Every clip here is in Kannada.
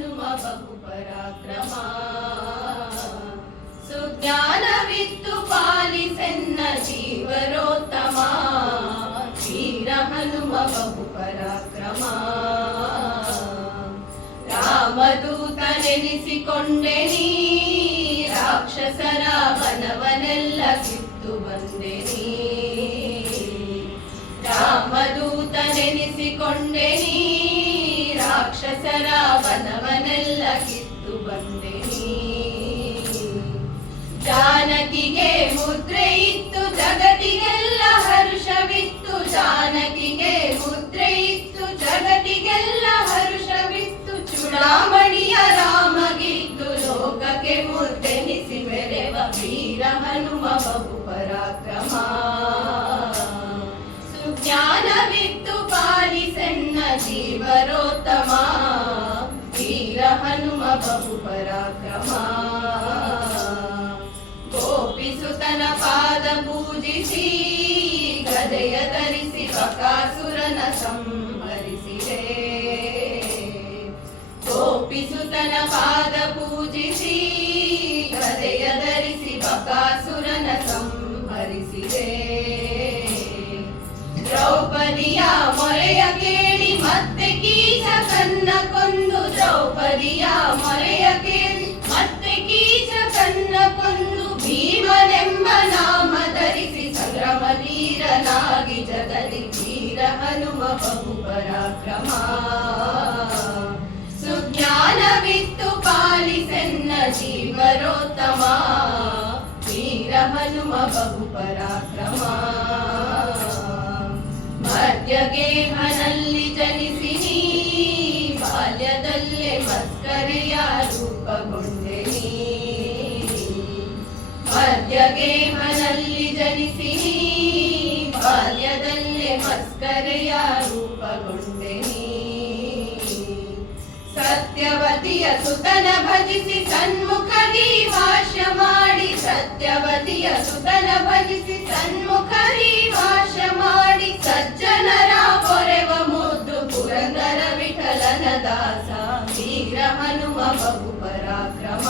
ಹನುಮ ಬಹು ಪರಾಕ್ರಮ ಸುಜ್ಞಾನವಿತ್ತು ಪಾಲಿಸೆನ್ನ ಜೀವರೋತ್ತಮ ವೀರ ಹನುಮ ಬಹು ಪರಾಕ್ರಮ ರಾಮದೂತನೆನಿಸಿಕೊಂಡೆ ನೀ ರಾಕ್ಷಸರ ವನವನೆಲ್ಲ ಕಿತ್ತು ಬಂದೆ ನೀ ರಾಮದೂತನೆನಿಸಿಕೊಂಡೆ ನೀ ರಾಕ್ಷಸರ ವನವನೆಲ್ಲ ಕಿತ್ತು ಬಂದೆ ನೀ ಜಾನಕಿಗೆ ಮುದ್ರೆ ಇತ್ತು ಜಗತಿಗೆಲ್ಲ ಹರ್ಷವಿತ್ತು ಜಾನಕಿಗೆ ಮುದ್ರೆ ಇತ್ತು ಜಗತಿಗೆಲ್ಲ ಹರ್ಷವಿತ್ತು ಚೂಡಾಮಣಿಯ ರಾಮಗಿದ್ದು ಲೋಕಕ್ಕೆ ಮುದ್ದೆನಿಸಿ ಮೆರೆವ ವೀರ ಹನುಮ ಬಹು ಪರಾಕ್ರಮ ಸುಜ್ಞಾನವಿತ್ತು ಪಾಲಿಸೆನ್ನ ಜೀವರೋತ್ತಮ ವೀರ ಹನುಮ ಬಹು ಪರಾಕ್ರಮ ಗೋಪಿಸುತನ ಪಾದ ಪೂಜಿಸಿ ಗದೆಯ ಧರಿಸಿ ಬಕಾಸುರನ ಸಂಹರಿಸಿದೆ ಗೋಪಿಸುತನ ಪಾದ ಪೂಜಿಸಿ ಗದೆಯ ಧರಿಸಿ ಬಕಾಸುರನ ಸಂಹರಿಸಿದೆ ದ್ರೌಪದಿಯ ಮೊರೆಯ ಕೇಳಿ ಮತ್ತೆ ಕೀಚಕನ್ನ ಕೊಂದು ದ್ರೌಪದಿಯ ಮೊರೆಯ ಕೇಳಿ ಮತ್ತೆ ಕೀಚಕನ್ನ ಕೊಂದು ಭೀಮನೆಂಬ ನಾಮ ಧರಿಸಿ ಸಂಗ್ರಮ ಧೀರನಾಗಿ ಜಗದಿ ವೀರ ಹನುಮ ಬಹು ಪರಾಕ್ರಮ ಸುಜ್ಞಾನವಿತ್ತು ಪಾಲಿಸೆನ್ನ ಜೀವರೋತ್ತಮ ವೀರ ಹನುಮ ಬಹು ಪರಾಕ್ರಮ ಮಧ್ಯಗೇಹನಲ್ಲಿ ಜನಿಸಿ ನೀ ಬಾಲ್ಯದಲ್ಲೇ ಮಸ್ಕರೆಯ ರೂಪಗೊಂಡೆ ನೀ ಮಧ್ಯಗೇಹನಲ್ಲಿ ಜನಿಸಿ ನೀ ಬಾಲ್ಯದಲ್ಲೇ ಮಸ್ಕರೆಯ ರೂಪಗೊಂಡೆ ನೀ ಸತ್ಯವತಿಯ ಸುತನ ಭಜಿಸಿ ಸನ್ಮುಖದಿ ಭಾಷ್ಯ ಮಾಡಿ ಸತ್ಯವತಿಯ ಸುತನ ಭಜಿಸಿ ಸನ್ಮುಖದಿ ಭಾಷ್ಯ ಮಾಡಿ ಸಜ್ಜನರ ಪೊರೆವ ಮುದ್ದು ಪುರಂದರ ವಿಠಲನ ದಾಸ ವೀರ ಹನುಮ ಬಹು ಪರಾಕ್ರಮ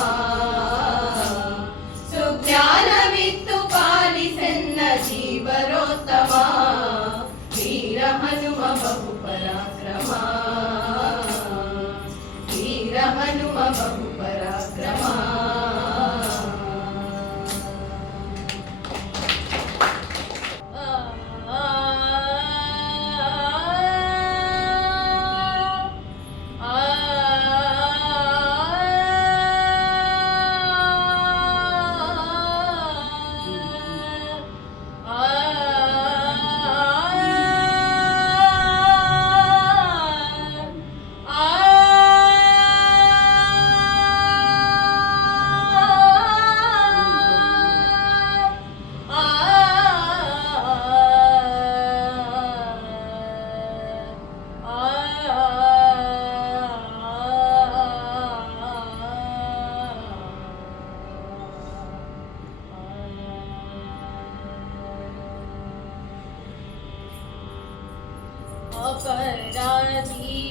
ಸುಜ್ಞಾನವಿತ್ತು ಪಾಲಿಸೆನ್ನ ಜೀವರೋತ್ತಮ ವೀರ ಹನುಮ ಬಹು ಪರಾಕ್ರಮ ವೀರ ಹನುಮ ಬಹು ಪರಾಕ್ರಮ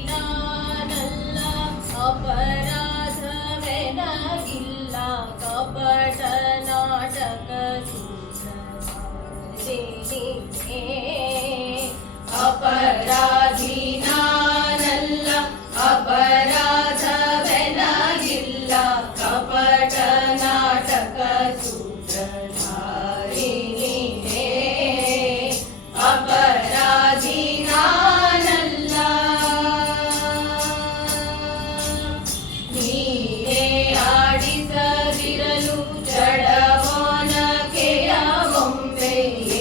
ಅಪರಾಧೀನಾನಲ್ಲ ಅಪರಾಧವೆನಗಿಲ್ಲ ಕಪಟ ನಾಟಕ ಸೂತ್ರಧಾರಿಣಿ ಅಪರಾಧೀನಾನಲ್ಲ ಅಪರಾಧವೆನಗಿಲ್ಲ ಕಪಟ ನಾಟಕ ಸೂತ್ರಧಾರಿಣಿ ಅಪರಾಧೀನಾನಲ್ಲ ನೀನೇ ಆಡಿಸದಿರಲು ಜಡವೊನಕೆಯ ಒಮ್ಮೆ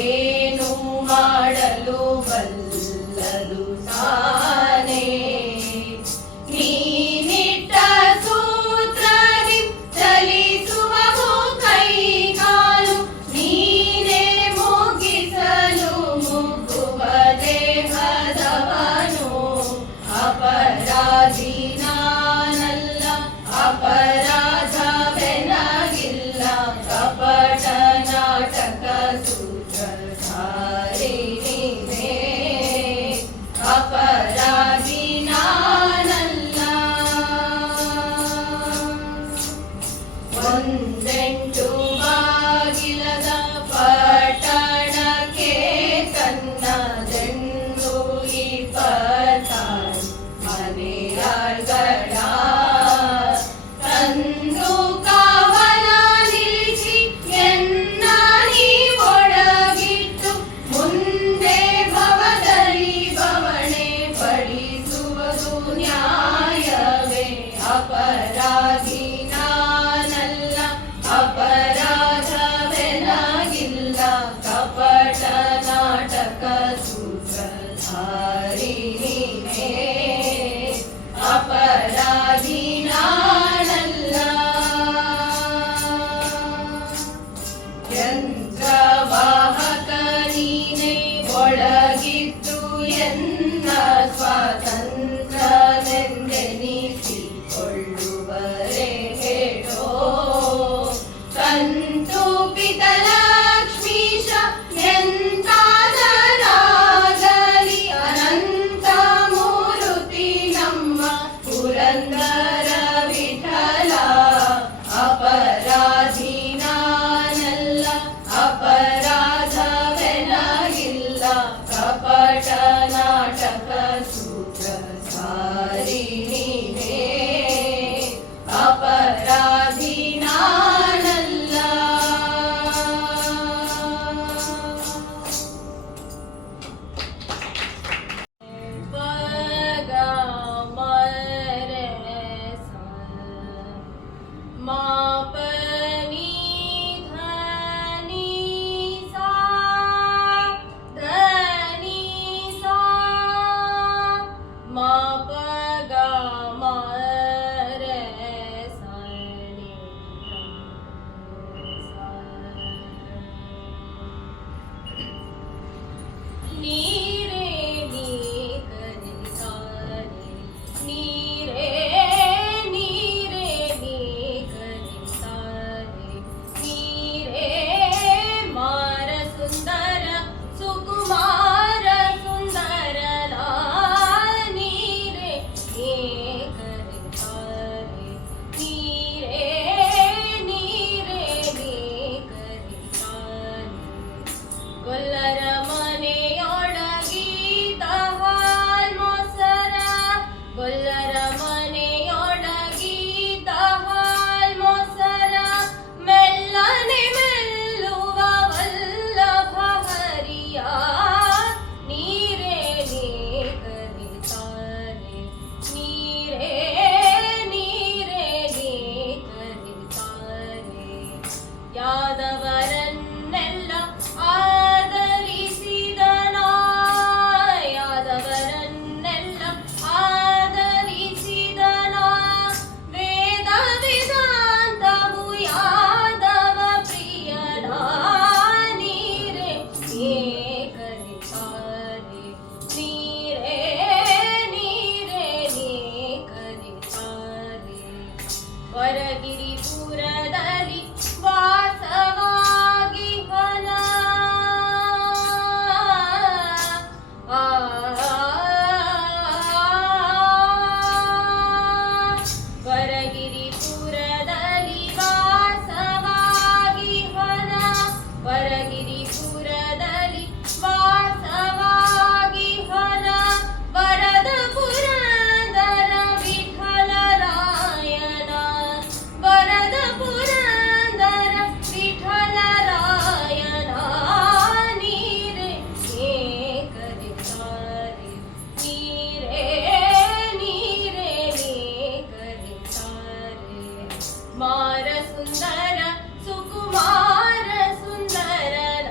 ಏನು ಮಾಡಲು ಬಲ್ಲದು ಒಂದೆಂಟು ಬಾಗಿಲದ ಪಟ್ಟಣಕ್ಕೆ ತನ್ನ ಜಂಡು 26 ಮನೆಯಾಳ್ಗಳ ತಂದು ಕಾವಲ ನಿಲ್ಲಿಸಿ ಎನ್ನ ನೀ ಒಳಗಿಟ್ಟು ಮುಂದೆ ಭವದಲ್ಲಿ ಬವಣೆ ಪಡಿಸುವುದು ನ್ಯಾಯವೇ? ಅಪರಾಧಿ ನಾನಲ್ಲ, ಅಪರಾಧವೆನಗಿಲ್ಲ, ಕಪಟ ನಾಟಕ ಸೂತ್ರಧಾರಿ ನೀನೇ. ಅಪರಾಧಿ ನಾನಲ್ಲ, ಯಂತ್ರವಾಹಕ ನೀನೇ, ಒಳಗಿದ್ದು ಎನ್ನ ಸ್ವಾತಂತ್ರ್ಯವೆಂದೆನಿಸಿಕೊಳ್ಳುವರೆ ಹೇಳೋ. ಸಂತೂಪಿತ ಲಕ್ಷ್ಮೀಶ ಎಂತಾದರಾಗಲಿ, ಅನಂತ ಮೂರುತಿ ನಮ್ಮ ಪುರಂದರ ವಿಠಲ. ಅಪರಾಧಿ ನಾನಲ್ಲ, ಅಪರಾಧವೆನಗಿಲ್ಲ, ಕಪಟ ನಾಟಕ ಸೂತ್ರಧಾರಿ ನೀನೇ. ಅಪರಾಧಿ ನಾನಲ್ಲ. ಪಗ ಮರೆ ಸ ಮಾ ಪ ನೀ ಧ ನೀ ಸಾ ಧ ನೀ ಸಾ ಮಾ ಪ ಗ ಮ ರೆ ಸ ನೀ ಧ ನೀರೇ ನೀ ಕರಿತಾರೆ, ನೀರೇ ನೀರೇ ನೀ ಕರಿತಾರೆ, ನೀರೇ ಮಾರ ಸುಂದರ ಸುಕುಮಾರ ಸುಂದರನ, ನೀರೇ ನೀ ಕರಿತಾರೆ, ನೀರೇ ನೀರೇ ನೀ ಕರಿತಾರೆ. ಗೊಲ್ಲರ ಮನೆಯೊಳಗೀತ ಹಾಲ್ ಮೊಸರ, ಗೊಲ್ಲರ ಮನೆಯೊಳಗೀತ ಹಾಲ್ ಮೊಸರ, ಮೆಲ್ಲನೆ ಮೆಲ್ಲುವ ವಲ್ಲಭ ಹರಿಯ, ನೀರೇ ನೀ ಕರಿತಾರೆ, ನೀರೇ ನೀರೇ ನೀ ಕರಿತಾರೆ. ಯಾದವರನ್ನೆಲ್ಲ ಆದರಿಸಿದನ, ಯಾದವರನ್ನೆಲ್ಲ ಆದರಿಸಿದನ, ವೇದ ವೇದಾಂತವು ಯಾದವ ಪ್ರಿಯನ, ನೀರೇ ನೀ ಕರಿತಾರೆ, ನೀರೇ ನೀರೇ ನೀ ಕರಿತಾರೆ. ವರಗಿರಿಪುರದಲ್ಲಿ ವಾಸವಾಗಿ ಹನ, ವರಗಿರಿಪುರದಲ್ಲಿ ವಾಸವಾಗಿ ಹನ, ವರಗಿರಿಪುರದಲ್ಲಿ ವಾಸವಾಗಿ ಹನ, ವರದ ಪುರಂದರ ವಿಠಲರಾಯನ, ವರದ ಪುರಂದರ ವಿಠಲರಾಯನ, ನೀರೇ ನೀ ಕರಿತಾರೆ, ನೀರೇ ನೀರೇ ನೀ ಕರಿತಾರೆ. ಮಾರ ಸುಂದರ ಸುಕುಮಾರ ಸುಂದರನ,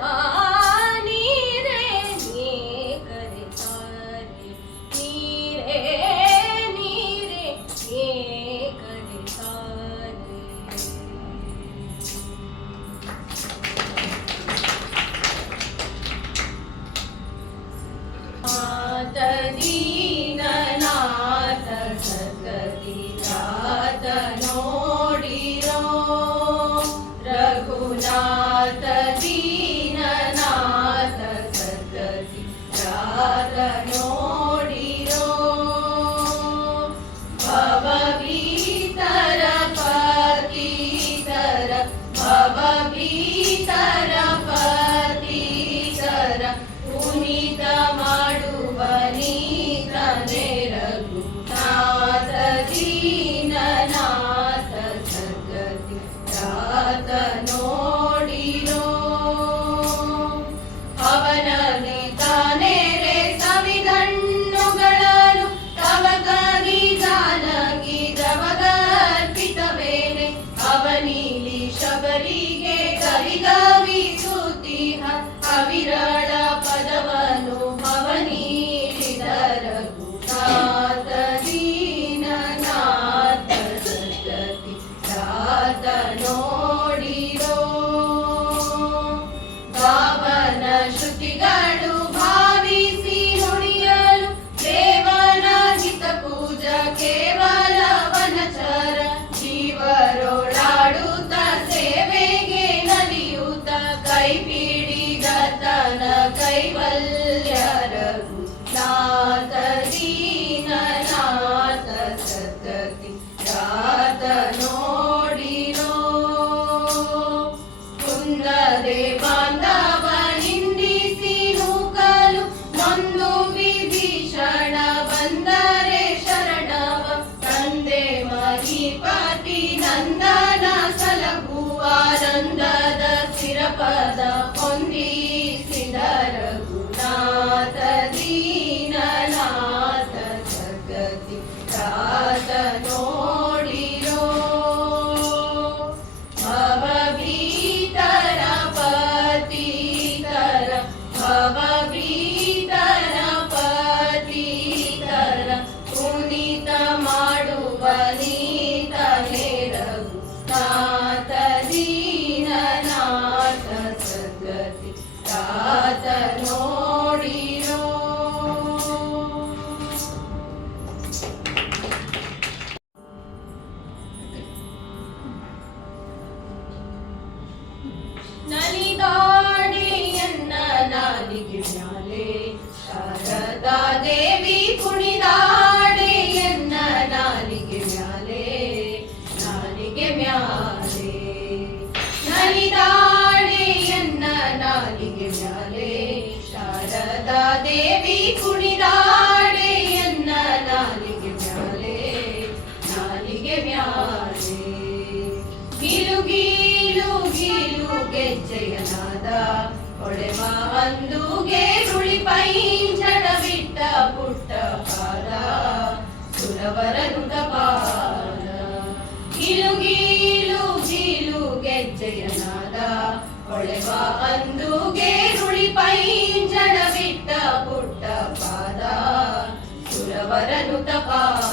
ನೀರೇ ನೀ ಕರಿತಾರೆ, ನೀರೇ ನೀರೇ ನೀ ಕರಿತಾರೆ. ನಾಥ ದೀನನಾಥ ಸದ್ಗತಿ ಜಾತ ನೋಡಿರೋ, ರಘುನಾಥ ಪೀತರ ಪತಿತರ ಪುನೀತ ಮಾಡುವ ನೀತನೇ ರಘುನಾಥ ದೀನನಾಥ ಸದ್ಗತಿ ರಾತ ನೋಡಿರೋ ಅವನಲ್ಲಿ ತಾನೇ ರೇ ಸವಿದಣ್ಣುಗಳನ್ನು ತವಗಾಗಿ ಜಾನಗಿ ದ್ರವಗರ್ಪಿತವೇನೆ ಅವನೀಲಿ ಶಬರಿಗೆ ಗರಿಗವಿಸುತ್ತಿಹ ಅವಿರಳ ಪದವನ್ನು ಅವನೀಲಿದ ರಘುನಾಥ ದೀನನಾಥ ಸದ್ಗತಿ ರಾತ ನೋಡಿರೋ ಪಾವನ ಶ್ರುತಿಗಳು ಭಾವಿಸಿ ನುಡಿಯಲು ದೇವನ ಹಿತ ಪೂಜಾ ಕೇವಲ ವನಚರ ಜೀವರೊಳಾಡುತ್ತ ಸೇವೆಗೆ ನಲಿಯುತ್ತ ಕೈ ಪಿಡಿದತನ ಕೈವಲ್ಯ ರಘುನಾಥ ದೀನನಾಥ ಸದ್ಗತಿ ರಾತ ನೋಡಿರೋ ಕುಂದದೆ ಬಾಂಧವ ನಿಂದಿಸಿ ನೂಕಲು ನೊಂದು ವಿಭೀಷಣ ಬಂದರೆ ಶರಣವ ತಂದೆ ಮಹಿಪತಿ ನಂದನ ಸಲಹುವಾನಂದದ ಸ್ಥಿರಪದ ಹೊಂದಿಸಿದ ರಘುನಾಥ ದೀನನಾಥ ಸದ್ಗತಿ ರಾತ ನೋಡಿರೋ ಭವಭೀತರ ಪತಿತರ ಭವಭೀತರ ಪತಿತರ ಪುನೀತ ಮಾಡುವ ನೀತನೇ ರಘುನಾಥ ದೀನನಾಥ ಸದ್ಗತಿ ರಾತ ನೋಡಿರೋ ನಲಿದಾಡೆಯನ್ನ ನಾಲಿಗೆ ಮ್ಯಾಲೆ ಶಾರದಾ ದೇವಿ ಕುಣಿದಾಡೆಯನ್ನ ನಾಲಿಗೆ ಮ್ಯಾಲೆ ನಾಲಿಗೆ ಮ್ಯಾಲೆ ನಲಿದಾಡೆಯನ್ನ ನಾಲಿಗೆ ಮ್ಯಾಲೆ ಶಾರದಾ ದೇವಿ ಕುಣಿದಾಡೆಯನ್ನ ನಾಲಿಗೆ ಮ್ಯಾಲೆ ನಾಲಿಗೆ ಮ್ಯಾಲೆ ಗಿಲು ಗೀಲು ಗೀಲು ಗೆಜ್ಜೆಯನಾದ ಹೊಳೆವ ಅಂದುಗೆ ರುಳಿ ಪೈಂಜಡ ಬಿಟ್ಟ ಪುಟ್ಟ ಪಾದ ಸುರವರ ನುಟಪಾದ ಗಿಲು ಗೀಲು ಗೀಲು ಗೆಜ್ಜೆಯನಾದ ಹೊಳೆವ ಅಂದುಗೆ ರುಳಿ ಪೈಂಜಡ ಬಿಟ್ಟ ಪುಟ್ಟ ಪಾದ ಸುರವರ ನುಟಪಾದ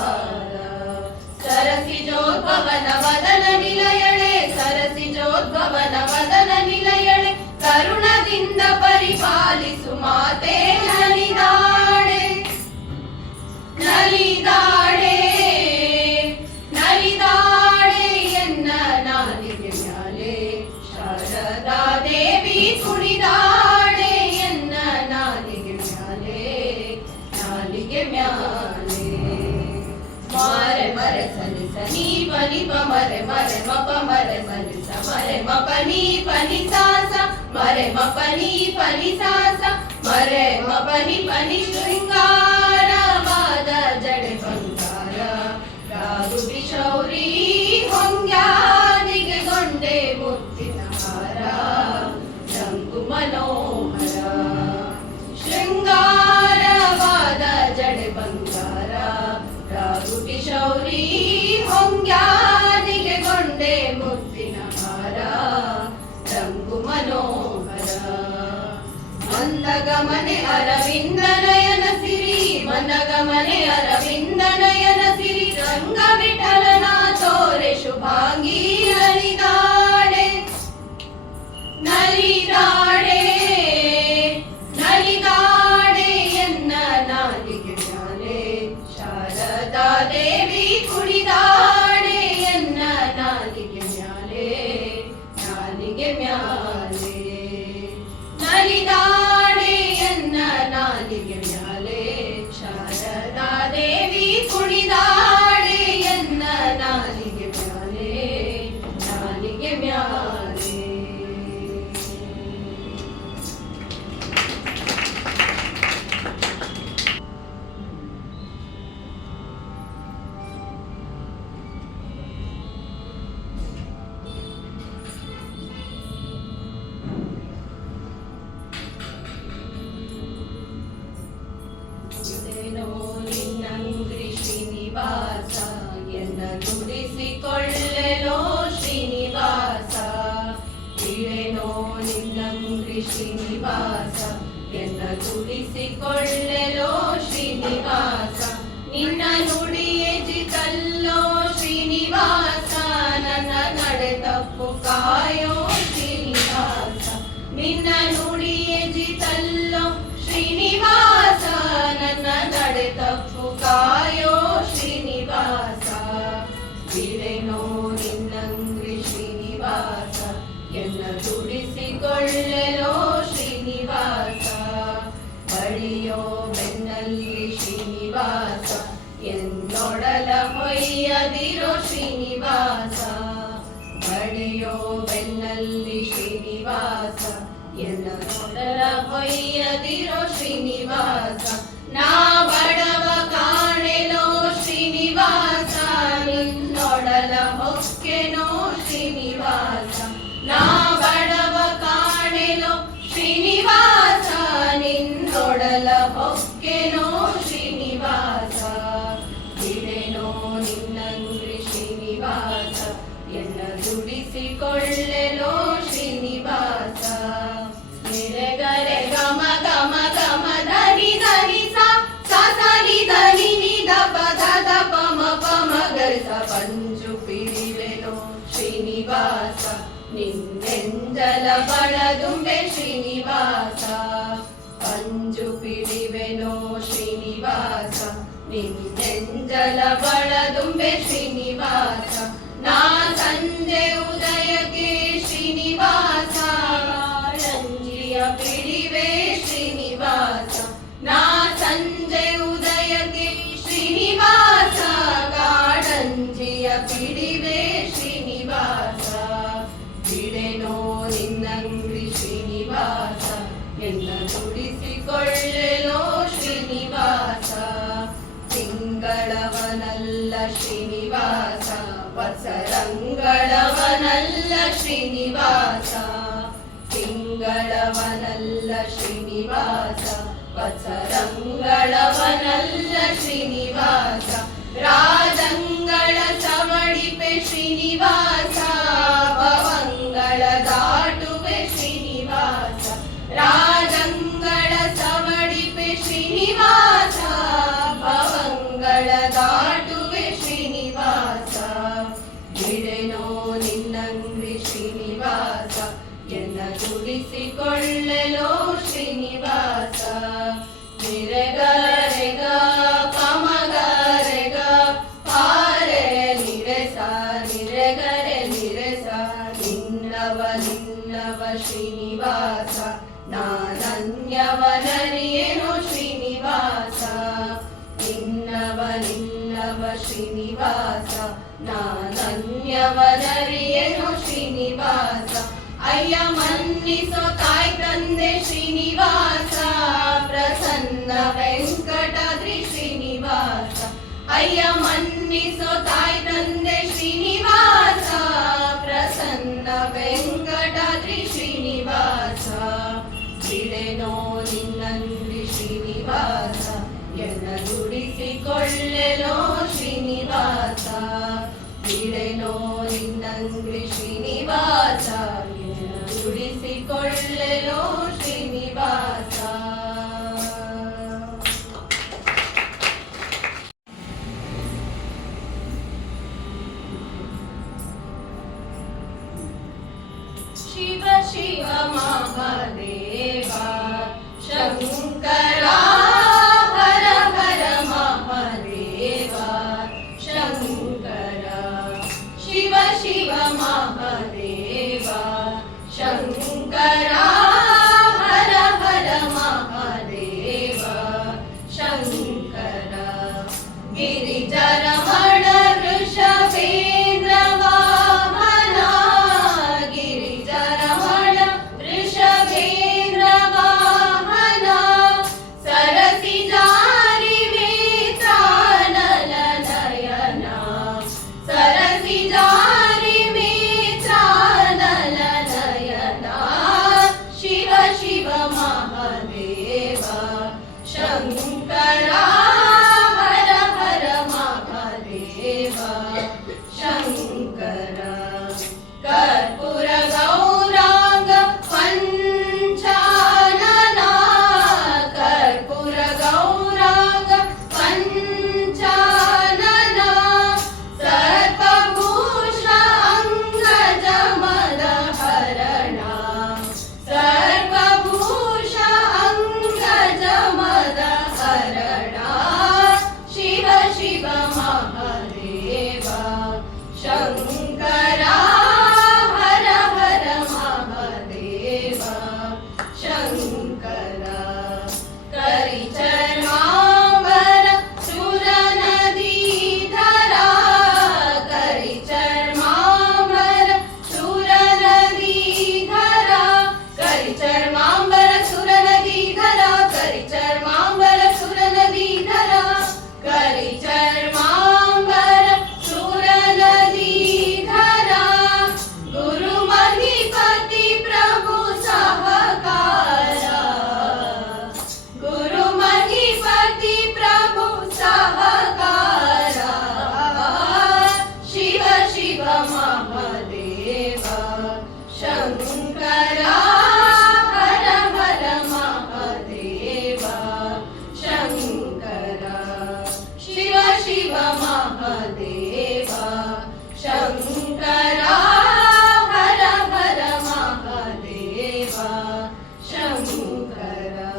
ಸರಸಿಜೋದ್ಭವನ ವದನ ನಿಲಯಳೆ ಸರಸಿಜೋದ್ಭವನ ವದನ ನಿಲಯಳೆ ಕರುಣದಿಂದ ಪರಿಪಾಲಿಸು ಮಾತೆ ನಲಿದಾಡೆ ನಲಿದಾಡೆ ನಲಿದಾಡೆ ಎನ್ನ ನಾಲಿಗೆ ಮ್ಯಾಲೆ ಶಾರದಾ ದೇವಿ ಕುಣಿದಾಡೆ ಎನ್ನ ನಾಲಿಗೆ ಮ್ಯಾಲೆ ನಾಲಿಗೆ ಮ್ಯಾಲೆ ಮಾರೆ ಮರೆ ಸನಿ ಸನಿ ಪನಿ ಪಮರೆ ಮರೆ ಮಪ ಮರೆ ಸನಿ ಸ ಮರೆ ಮಪನಿ ಪನಿ ಸಾಸ ಮರೆ ಮಪನಿ ಪನಿ ಸಾಸ ಮರೆ ಮಪನಿ ಪನಿ ಶೃಂಗಾರವಾದ ಜಡೆ ಬಂಗಾರ ರಾಗುಡಿ ಶೌರಿ ಹೊಂಗ್ಯಾದಿಗೆ ಗೊಂಡೆ ಮುತ್ತಿನ ಹಾರ ರಂಗು ಮನೋಹರ ಶೃಂಗಾರವಾದ ಜಡೆ ಬಂಗಾರ ರಾಗುಟಿ ಶೌರಿ ಹೊಂಗ್ಯಾದಿಗೆ ಗೊಂಡೆ ಮುತ್ತಿನ ಹಾರ ರಂಗು ಮನೋಹರ ಮಂದಗಮನೆ ಅರವಿಂದ ನಯನ ಸಿರಿ ಮಂದಗಮನೆ ಅರವಿಂದ ನಯನ ಸಿರಿ ರಂಗ ವಿಠಲನ ತೋರೆ ಶುಭಾಂಗಿ ನಲಿದಾಡೆ ನಲಿದಾಡೆ ನಲಿದಾಡೆ ಎನ್ನ ನಾಲಿಗೆ ಮ್ಯಾಲೆ ಶಾರದಾ ದೇವಿ ಕುಣಿದಾಡೆ ಎನ್ನ ನಾಲಿಗೆ ಮ್ಯಾಲೆ ನಾಲಿಗೆ ಮ್ಯಾಲೆ ನಲಿದಾಡೆ ಎನ್ನ ನಾಲಿಗೆ ಮ್ಯಾಲೆ ಶಾರದಾ ದೇವಿ ಕುಣಿದಾಡೆ ಎನ್ನ ನಾಲಿಗೆ ಮ್ಯಾಲೆ ನಾಲಿಗೆ ಮ್ಯಾಲೆ ಶ್ರೀನಿವಾಸ ಎನ್ನ ತುಡಿಸಿಕೊಳ್ಳಲೋ ಶ್ರೀನಿವಾಸ ನಿನ್ನ ನುಡಿಯೇ ಜಿತಲ್ಲೋ ಶ್ರೀನಿವಾಸ ನನ್ನ ನಡೆ ತಪ್ಪು ಕಾಯೋ ಶ್ರೀನಿವಾಸ ನಿನ್ನ ನುಡಿಯೇ ಜಿತಲ್ಲೋ ಶ್ರೀನಿವಾಸ ನನ್ನ ನಡೆ ತಪ್ಪು ಕಾಯೋ ಶ್ರೀನಿವಾಸ ಬಿಡೆನೋ ನಿನ್ನಂಗ್ರಿ ಶ್ರೀನಿವಾಸ ಎನ್ನ ತುಡಿಸಿಕೊಳ್ಳಲೋ ಶ್ರೀನಿವಾಸ ಬಳಿಯೋ ಬೆನ್ನಲ್ಲಿ ಶ್ರೀನಿವಾಸ എന്നೊಡಲ ಹೊಯ್ಯದಿರೋ ಶ್ರೀನಿವಾಸ ಬಳಿಯೋ ಬೆನ್ನಲ್ಲಿ ಶ್ರೀನಿವಾಸ എന്നೊಡಲ ಹೊಯ್ಯದಿರೋ ಶ್ರೀನಿವಾಸ ನಾ ಬಡವ ಕಾಣೆನೋ ಶ್ರೀನಿವಾಸ ನಿನ್ನೊಡಲ ಹೊಕ್ಕೆನೋ ಶ್ರೀನಿವಾಸ ನಾ ಬಡವ ಕಾಣೆನೋ ಶ್ರೀನಿವಾಸ ನಿನ್ನೊಡಲ ಹೊಕ್ಕೆನೋ ಶ್ರೀನಿವಾಸ ಬಿಡೆನೋ ನಿನ್ನಂಗ್ರಿ ಶ್ರೀನಿವಾಸ ಎನ್ನ ದುಡಿಸಿಕೊಳ್ಳಲೋ ಶ್ರೀನಿವಾಸ ನಿರೆಗರೆ ಗಮ ಗಮ ಗಮ ಧನಿ ಧನಿ ಸ ನಿ ಧನಿ ನಿ ದ ಪದ ದ ಪಮ ಪಮ ಗರಿ ಸ ಪಂಜು ಪಿಡಿವೆನೋ ಶ್ರೀನಿವಾಸ ನಿನ್ನೆಂಜಲ ಬಳದುಂಬೆ ಶ್ರೀನಿವಾಸ ಪಂಜು ಪಿಡಿವೆನೋ ಶ್ರೀನಿವಾಸ ನಿನ್ನೆಂಜಲ ಬಳದುಂಬೆ ಶ್ರೀನಿವಾಸ ನಾ ಸಂಜೆ ಉದಯಕ್ಕೆ ಶ್ರೀನಿವಾಸ ರಂಜಿಯ ಪಿಡಿವೆ ಶ್ರೀನಿವಾಸ ನಾ ಸಂಜೆ ಉದಯಕ್ಕೆ ಶ್ರೀನಿವಾಸ ಕಾಡಂಜಿಯ ಪಿಡಿವೆ ಶ್ರೀನಿವಾಸ ಬಿಡೆನೋ ನಿನ್ನಂಗ್ರಿ ಶ್ರೀನಿವಾಸ ಎನ್ನ ದುಡಿಸಿಕೊಳ್ಳಲೋ ಶ್ರೀನಿವಾಸ ತಿಂಗಳವನಲ್ಲ ಶ್ರೀನಿವಾಸ ವತ್ಸರಂಗಳವನಲ್ಲ ಶ್ರೀನಿವಾಸ ತಿಂಗಳವನಲ್ಲ ಶ್ರೀನಿವಾಸ ವತ್ಸರಂಗಳವನಲ್ಲ ಶ್ರೀನಿವಾಸ ರಾಜಂಗಳ ಸವಡಿಪೆ ಶ್ರೀನಿವಾಸ ಭವಂಗಳ ದಾಟುವೆ ಶ್ರೀನಿವಾಸ ರಾಜಂಗಳ ಸವಡಿಪೆ ಶ್ರೀನಿವಾಸ ಭವಂಗಳ ದಾಟುವೆ ಶ್ರೀನಿವಾಸ ಬಿಡೆನೋ ನಿನ್ನಂಗ್ರಿ ಶ್ರೀನಿವಾಸ ಎನ್ನ ತುಡಿಸಿಕೊಳ್ಳಲೋ ಶ್ರೀನಿವಾಸ ನಿರೆಗರೆಗ ಪಮಗರೆಗ ಪಾರೆ ನಿರೆಸ ನಿರೆಗರೆ ನಿರೆಸ ನಿನ್ನವ ನಿನ್ನವ ಶ್ರೀನಿವಾಸ ನಾನನ್ಯವನರಿಯೇನೋ ಶ್ರೀನಿವಾಸ ನಿನ್ನವ ನಿನ್ನವ ಶ್ರೀನಿವಾಸ ನಾನನ್ಯವನರಿಯೇನೋ ಶ್ರೀನಿವಾಸ ಅಯ್ಯ ಮನ್ನಿಸೋ ತಾಯಿ ತಂದೆ ಶ್ರೀನಿವಾಸ ಪ್ರಸನ್ನ ವೆಂಕಟಾದ್ರಿ ಶ್ರೀನಿವಾಸ ಅಯ್ಯ ಮನ್ನಿಸೋ ತಾಯಿ ತಂದೆ ಶ್ರೀನಿವಾಸ ಪ್ರಸನ್ನ ವೆಂಕಟಾದ್ರಿ ಶ್ರೀನಿವಾಸ ಬಿಡೆನೋ ನಿನ್ನಂಗ್ರಿ ಶ್ರೀನಿವಾಸ ಎನ್ನ ದುಡಿಸಿಕೊಳ್ಳಲೋ ಶ್ರೀನಿವಾಸ ಬಿಡೆನೋ ನಿನ್ನಂಗ್ರಿ ಶ್ರೀನಿವಾಸ ಎನ್ನ ದುಡಿಸಿಕೊಳ್ಳಲೋ ಶ್ರೀನಿವಾಸ ಶಿವ ಶಿವ ಮಹಾದೇವ ಶಂಕರ ಹರ ಹರ ಮಹಾದೇವ ಶಂಕರ ಶಿವ ಶಿವ ಮಹಾದೇವ ಶಂಕರ ಹರ ಹರ ಮಹಾದೇವ ಶಂಕರ ಗಿರಿಜರಮಣ ವೃಷಭೇಂದ್ರ ವಾಹನ ಗಿರಿಜರಮಣ ವೃಷಭೇಂದ್ರ ವಾಹನ शङ्करा हर हर महादेवा शङ्करा शिव शिव महादेवा शङ्करा हर हर महादेवा शङ्करा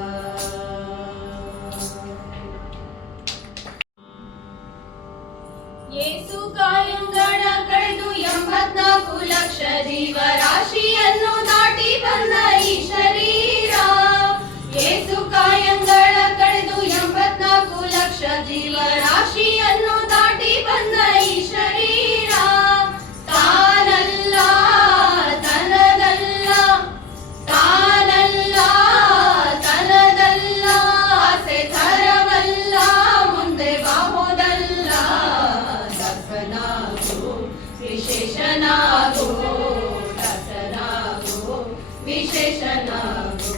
ಯೇಸು ಕಾಯಂಗಳ ಕಳೆದು 84 ಲಕ್ಷ ಜೀವರಾಶಿಯನ್ನು ದಾಟಿ ಬಂದ ಈ ಶರೀರ. ಯೇಸು ಕಾಯಂಗಳ ಕಳೆದು 84 ಲಕ್ಷ ಜೀವರಾಶಿಯನ್ನು ದಾಟಿ ಬಂದ ಈ ಶರೀರ. ತಾನಲ್ಲ ತನದಲ್ಲ, ತಾನಲ್ಲ ತನದಲ್ಲ, ಆಸೆ ತರವಲ್ಲ, ಮುಂದೆ ಬಾಹುದಲ್ಲ. ವಿಶೇಷನಾಗೋ ದಾಸನಾಗೋ, ವಿಶೇಷನಾಗೋ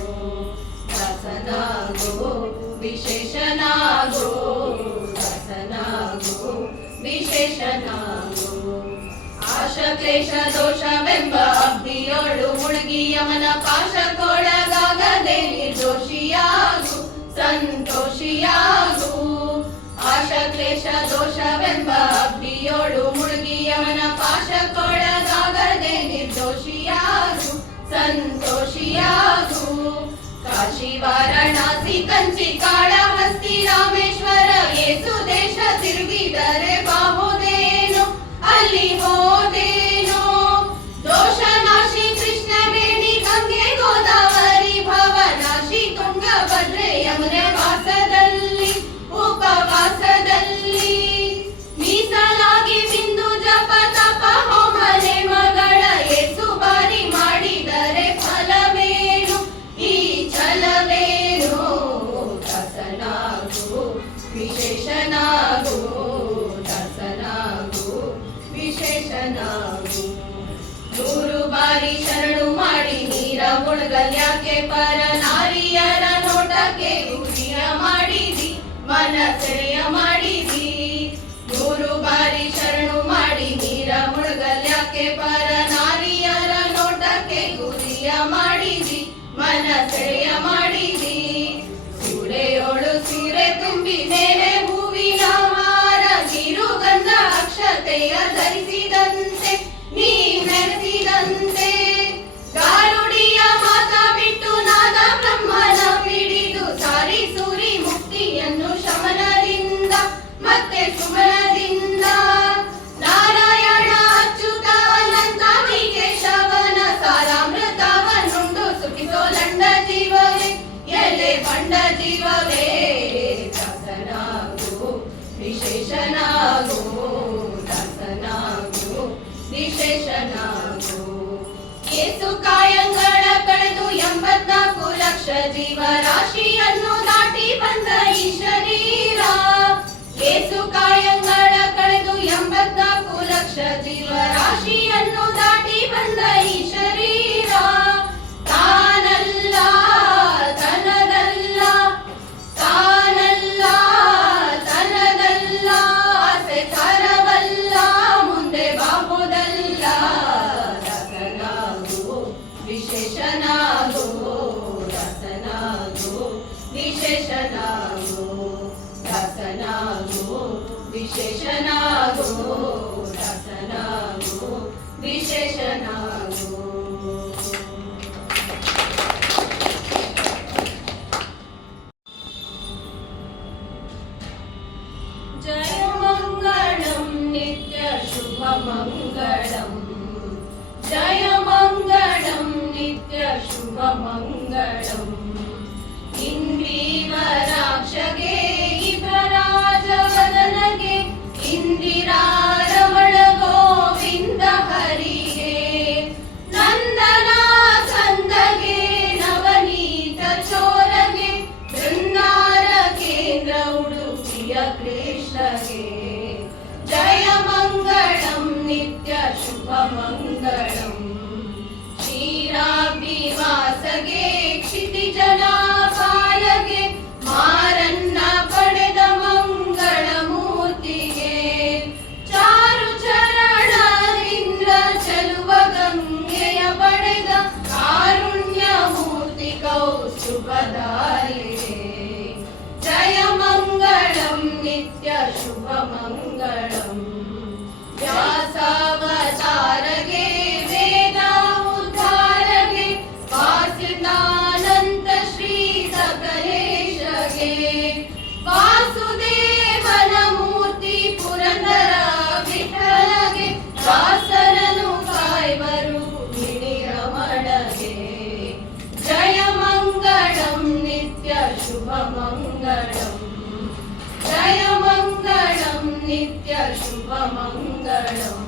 ದಾಸನಾಗೋ, ವಿಶೇಷನಾಗೋ ದಾಸನಾಗೋ, ವಿಶೇಷನಾಗೋ. ಆಶ ಕ್ಲೇಶ ದೋಷವೆಂಬ ಅಗ್ನಿಯೋಳು ಮುಳುಗಿ ಯಮನ ಪಾಶಕ್ಕೊಳಗಾಗದೆ ನಿರ್ದೋಷಿಯಾಗು, ಸಂತೋಷಿಯಾಗು. ಆಶ ಕ್ಲೇಶ ದೋಷವೆಂಬ ಅಗ್ನಿಯೋಳು ಮುಳುಗಿ ಯಮನ ಪಾಶಕ್ಕೊಳಗಾಗದೆ ನಿರ್ದೋಷಿಯಾಗು, ಸಂತೋಷಿಯಾಗು. ಕಾಶಿ ವಾರಣಾಸಿ ಕಂಚಿ ಕಾಳಹಸ್ತಿ ರಾಮೇಶ್ವರ ಯೇಸು ದೇಶ ತಿರುಗಿದರೆ ಬಾಹುದೇನು, ಅಲ್ಲಿ ಹೋದೇನು. ದೋಷನಾಶಿ ಕೃಷ್ಣವೇಣಿ ಗಂಗೆ ಗೋದಾವರಿ ಭವನಾಶಿ ತುಂಗಭದ್ರೆ ಯಮುನೆ ವಾಸದಲ್ಲಿ ಉಪವಾಸದಲ್ಲಿ ಮೀಸಲಾಗಿ ಬಿಂದು ಜಪ ತಪ ಹೋಮನೆ ಮಗಳ ಯೇಸು ಬಾರಿ ಮಾಡಿದರೆ ಫಲವೇನು, ಈ ಛಲವೇನು. ದಾಸನಾಗು ವಿಶೇಷನಾಗು, ದಾಸನಾಗು ವಿಶೇಷನಾಗು. 100 ಬಾರಿ ಶರಣು ಮಾಡಿ ನೀರ ಮುಳುಗಲ್ಯಾಕೆ, ಪರ ನಾರಿಯರ ನೋಟಕ್ಕೆ ಗುರಿಯ ಮಾಡಿದಿ, ಮನ ಸೆಳೆಯ ಮಾಡಿದಿ. 100 ಬಾರಿ ಶರಣು ಮಾಡಿ ನೀರ ಮುಳುಗಲ್ಯಾಕೆ, ಪರ ನಾರಿಯರ ನೋಟಕ್ಕೆ ಗುರಿಯ ಮಾಡಿದಿ, ಮನ ಸೆಳೆಯ ಮಾಡಿದಿ. ಸೂರೆಯೋಳು ಸೀರೆ ತುಂಬಿ ಮೇಲೆ ಹೂವಿನ ಹಾರ, ಗಿರುಗಂಧ ಅಕ್ಷತೆಯ ಧರಿಸಿದಂತೆ ನೀ ಮೆರೆಸಿದಂತೆ. ಗಾರುಡಿಯ ಮಾತ ಬಿಟ್ಟು ನಾದ ಬ್ರಹ್ಮನ ಪಿಡಿದು, ಸಾರಿ ಸೂರಿ ಮುಕ್ತಿಯನ್ನು ಶಮನದಿಂದ ಮತ್ತೆ ಸುಮನದಿಂದ. ನಾರಾಯಣ ಅಚ್ಯುತ ಅನಂತ ಕೇಶವನ ಸಾರಾಮೃತವನ್ನುಂಡು ಸುಖಿಸೋ ಲಂಡ ಜೀವವೇ, ಎಲೆ ಬಂಡ ಜೀವವೇ. ದಾಸನಾಗು ವಿಶೇಷನಾಗು, ದಾಸನಾಗು ವಿಶೇಷನಾಗು. ಯೇಸು ಕಾಯಂಗಳ ಕಳೆದು 84 ಲಕ್ಷ ಜೀವರಾಶಿಯನ್ನು ದಾಟಿ ಬಂದ ಈ ಶರೀರ. ಯೇಸು ಕಾಯಂಗಳ ಕಳೆದು 84 ಲಕ್ಷ ಜೀವರಾಶಿಯನ್ನು ದಾಟಿ ಬಂದ ಈ ಶರೀರ. ತಾನಲ್ಲ ತನದಲ್ಲ, ತಾನಲ್ಲ ತನದಲ್ಲ, ಆಸೆ ತರವಲ್ಲ, ಮುಂದೆ ಬಾಹುದಲ್ಲ. ದಾಸನಾಗೋ ವಿಶೇಷನಾಗೋ, ದಾಸನಾಗೋ ವಿಶೇಷನಾಗೋ, ದಾಸನಾಗೋ ವಿಶೇಷನಾಗೋ, ದಾಸನಾಗೋ ವಿಶೇಷನಾಗೋ. ಜಯ ಮಂಗಳಂ ನಿತ್ಯ ಶುಭ ಮಂಗಳಂ, ಜಯ ಮಂಗಳಂ ನಿತ್ಯ ಶುಭ ಮಂಗಳಂ. ಇಂದ್ರೀವರಾಕ್ಷಗೆ ಇಭರಾಜವದನಗೆ, ಇಂದಿರಾ ರಮಣ ಗೋವಿಂದ ಹರಿಗೆ. ನಂದನ ಕಂದಗೆ ನವನೀತ ಚೋರಗೆ, ಬೃಂದಾರ ಕೇಂದ್ರ ಉಡುಪಿಯ ಕೃಷ್ಣಗೆ. ಜಯ ಮಂಗಳಂ ನಿತ್ಯ ಶುಭ ಮಂಗಳಂ. ಕ್ಷೀರಾಬ್ಧಿವಾಸಗೆ ಕ್ಷಿತಿಜ शुभदायिने जय मङ्गलं नित्य शुभमङ्गलम् व्यासावतारगे वेदावतारगे वासितानन्त श्री सकलेशगे वासुदेवन मूर्ति पुरंदर विठ्ठलगे दासरनु कायವರು गिरिरमणगे जय मङ्गलं नित्य शुभमङ्गलम् जय मङ्गलं नित्य शुभमङ्गलम्